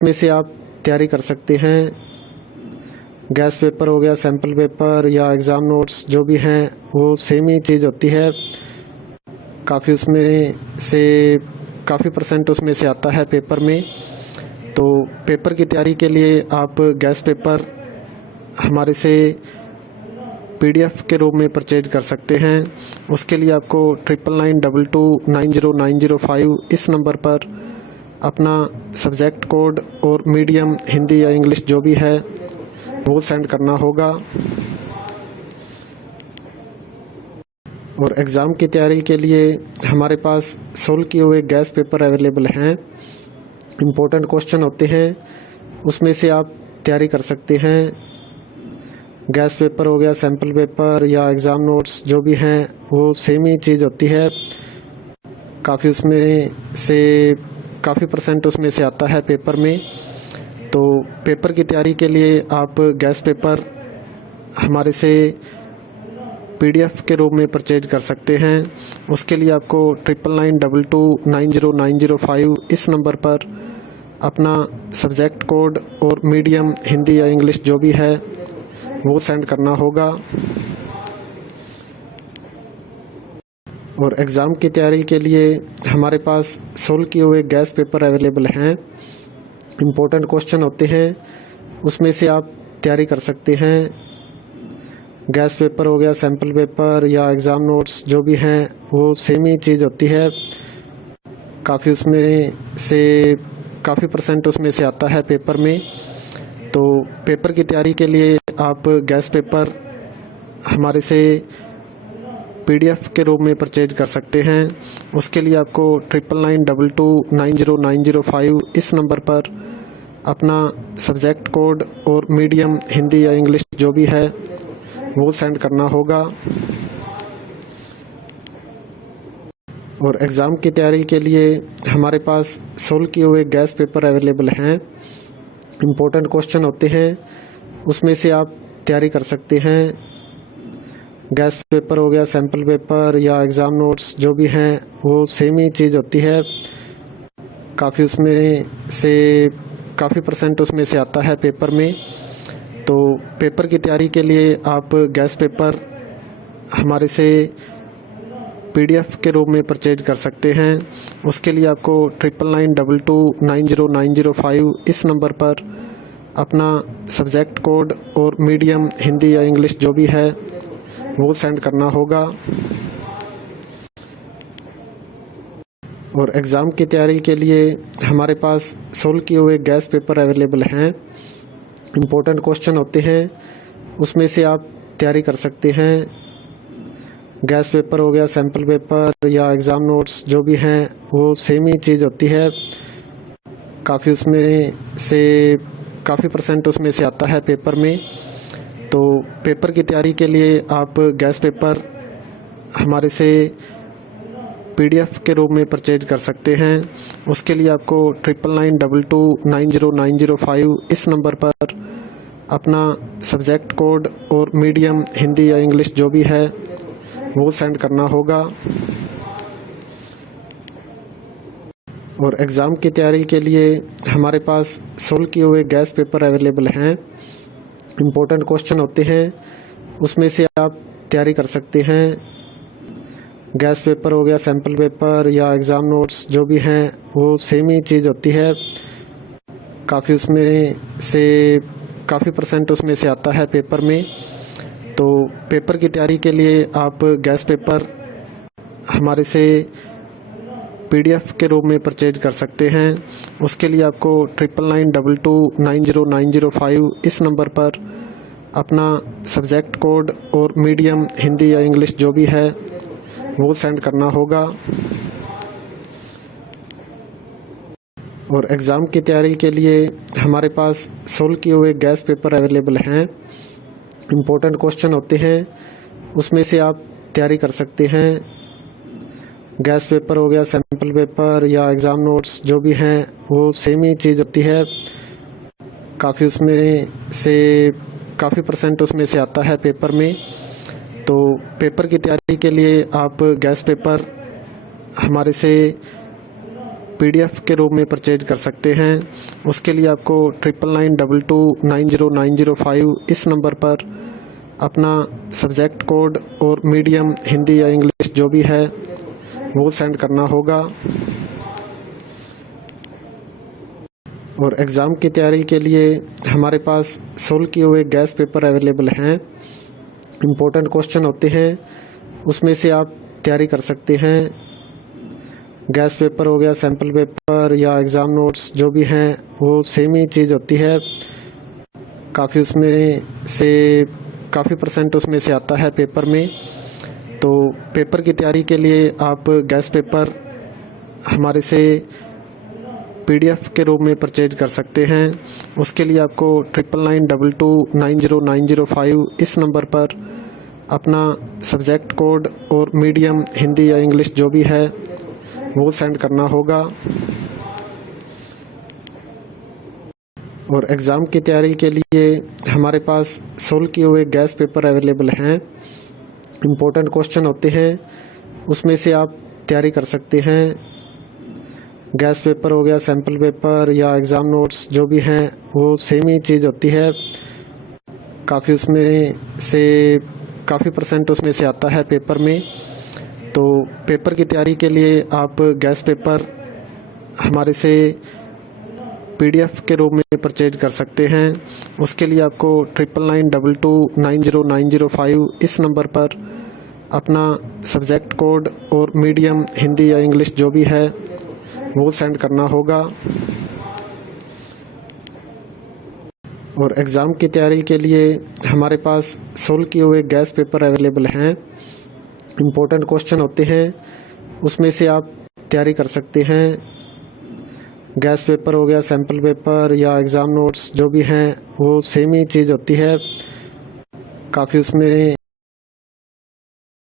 में से आप तैयारी कर सकते हैं। गैस पेपर हो गया, सैम्पल पेपर या एग्ज़ाम नोट्स जो भी हैं वो सेम ही चीज़ होती है। काफ़ी उसमें से काफ़ी परसेंट उसमें से आता है पेपर में। तो पेपर की तैयारी के लिए आप गैस पेपर हमारे से PDF के रूप में परचेज कर सकते हैं। उसके लिए आपको 9992290905 इस नंबर पर अपना सब्जेक्ट कोड और मीडियम हिंदी या इंग्लिश जो भी है वो सेंड करना होगा। और एग्ज़ाम की तैयारी के लिए हमारे पास सोल्व किए हुए गैस पेपर अवेलेबल हैं। इम्पोर्टेंट क्वेश्चन होते हैं, उसमें से आप तैयारी कर सकते हैं। गैस पेपर हो गया, सैम्पल पेपर या एग्ज़ाम नोट्स जो भी हैं वो सेम ही चीज़ होती है। काफ़ी उसमें से काफ़ी परसेंट उसमें से आता है पेपर में। तो पेपर की तैयारी के लिए आप गैस पेपर हमारे से PDF के रूप में परचेज कर सकते हैं। उसके लिए आपको 9992290905 इस नंबर पर अपना सब्जेक्ट कोड और मीडियम हिंदी या इंग्लिश जो भी है वो सेंड करना होगा। और एग्ज़ाम की तैयारी के लिए हमारे पास सोल्व किए हुए गैस पेपर अवेलेबल हैं। इम्पोर्टेंट क्वेश्चन होते हैं, उसमें से आप तैयारी कर सकते हैं। गैस पेपर हो गया, सैम्पल पेपर या एग्ज़ाम नोट्स जो भी हैं वो सेम ही चीज़ होती है। काफ़ी उसमें से काफ़ी परसेंट उसमें से आता है पेपर में। तो पेपर की तैयारी के लिए आप गैस पेपर हमारे से PDF के रूप में परचेज कर सकते हैं। उसके लिए आपको 9992290905 इस नंबर पर अपना सब्जेक्ट कोड और मीडियम हिंदी या इंग्लिश जो भी है वो सेंड करना होगा। और एग्ज़ाम की तैयारी के लिए हमारे पास सोल्व किए हुए गैस पेपर अवेलेबल हैं। इम्पोर्टेंट क्वेश्चन होते हैं, उसमें से आप तैयारी कर सकते हैं। गैस पेपर हो गया, सैम्पल पेपर या एग्ज़ाम नोट्स जो भी हैं वो सेम ही चीज़ होती है। काफ़ी उसमें से काफ़ी परसेंट उसमें से आता है पेपर में। तो पेपर की तैयारी के लिए आप गैस पेपर हमारे से PDF के रूप में परचेज कर सकते हैं। उसके लिए आपको 9992290905 इस नंबर पर अपना सब्जेक्ट कोड और मीडियम हिंदी या इंग्लिश जो भी है वो सेंड करना होगा। और एग्ज़ाम की तैयारी के लिए हमारे पास सोल्व किए हुए गैस पेपर अवेलेबल हैं। इम्पोर्टेंट क्वेश्चन होते हैं, उसमें से आप तैयारी कर सकते हैं। गैस पेपर हो गया, सैम्पल पेपर या एग्ज़ाम नोट्स जो भी हैं वो सेम ही चीज़ होती है। काफ़ी उसमें से काफ़ी परसेंट उसमें से आता है पेपर में। तो पेपर की तैयारी के लिए आप गैस पेपर हमारे से PDF के रूप में परचेज कर सकते हैं। उसके लिए आपको 9992290905 इस नंबर पर अपना सब्जेक्ट कोड और मीडियम हिंदी या इंग्लिश जो भी है वो सेंड करना होगा। और एग्ज़ाम की तैयारी के लिए हमारे पास सोल्व किए हुए गैस पेपर अवेलेबल हैं। इम्पोर्टेंट क्वेश्चन होते हैं, उसमें से आप तैयारी कर सकते हैं। गैस पेपर हो गया, सैम्पल पेपर या एग्ज़ाम नोट्स जो भी हैं वो सेम ही चीज़ होती है। काफ़ी उसमें से काफ़ी परसेंट उसमें से आता है पेपर में। तो पेपर की तैयारी के लिए आप गैस पेपर हमारे से PDF के रूप में परचेज कर सकते हैं। उसके लिए आपको 9992290905 इस नंबर पर अपना सब्जेक्ट कोड और मीडियम हिंदी या इंग्लिश जो भी है वो सेंड करना होगा। और एग्ज़ाम की तैयारी के लिए हमारे पास सोल्व किए हुए गैस पेपर अवेलेबल हैं। इम्पोर्टेंट क्वेश्चन होते हैं, उसमें से आप तैयारी कर सकते हैं। गैस पेपर हो गया, सैम्पल पेपर या एग्ज़ाम नोट्स जो भी हैं वो सेम ही चीज़ होती है। काफ़ी उसमें से काफ़ी परसेंट उसमें से आता है पेपर में। तो पेपर की तैयारी के लिए आप गैस पेपर हमारे से PDF के रूप में परचेज कर सकते हैं। उसके लिए आपको 9992290905 इस नंबर पर अपना सब्जेक्ट कोड और मीडियम हिंदी या इंग्लिश जो भी है वो सेंड करना होगा। और एग्ज़ाम की तैयारी के लिए हमारे पास सोल्व किए हुए गैस पेपर अवेलेबल हैं। इम्पोर्टेंट क्वेश्चन होते हैं, उसमें से आप तैयारी कर सकते हैं। गैस पेपर हो गया, सैम्पल पेपर या एग्ज़ाम नोट्स जो भी हैं वो सेम ही चीज़ होती है। काफ़ी परसेंट उसमें से आता है पेपर में। तो पेपर की तैयारी के लिए आप गैस पेपर हमारे से PDF के रूप में परचेज कर सकते हैं। उसके लिए आपको 9992290905 इस नंबर पर अपना सब्जेक्ट कोड और मीडियम हिंदी या इंग्लिश जो भी है वो सेंड करना होगा। और एग्ज़ाम की तैयारी के लिए हमारे पास सोल्व किए हुए गैस पेपर अवेलेबल हैं। इम्पोर्टेंट क्वेश्चन होते हैं, उसमें से आप तैयारी कर सकते हैं। गैस पेपर हो गया, सैम्पल पेपर या एग्ज़ाम नोट्स जो भी हैं वो सेम ही चीज़ होती है। काफ़ी परसेंट उसमें से आता है पेपर में। तो पेपर की तैयारी के लिए आप गैस पेपर हमारे से PDF के रूप में परचेज कर सकते हैं। उसके लिए आपको 9992290905 इस नंबर पर अपना सब्जेक्ट कोड और मीडियम हिंदी या इंग्लिश जो भी है वो सेंड करना होगा। और एग्ज़ाम की तैयारी के लिए हमारे पास सोल्व किए हुए गैस पेपर अवेलेबल हैं। इम्पोर्टेंट क्वेश्चन होते हैं, उसमें से आप तैयारी कर सकते हैं। गैस पेपर हो गया, सैम्पल पेपर या एग्ज़ाम नोट्स जो भी हैं वो सेम ही चीज़ होती है।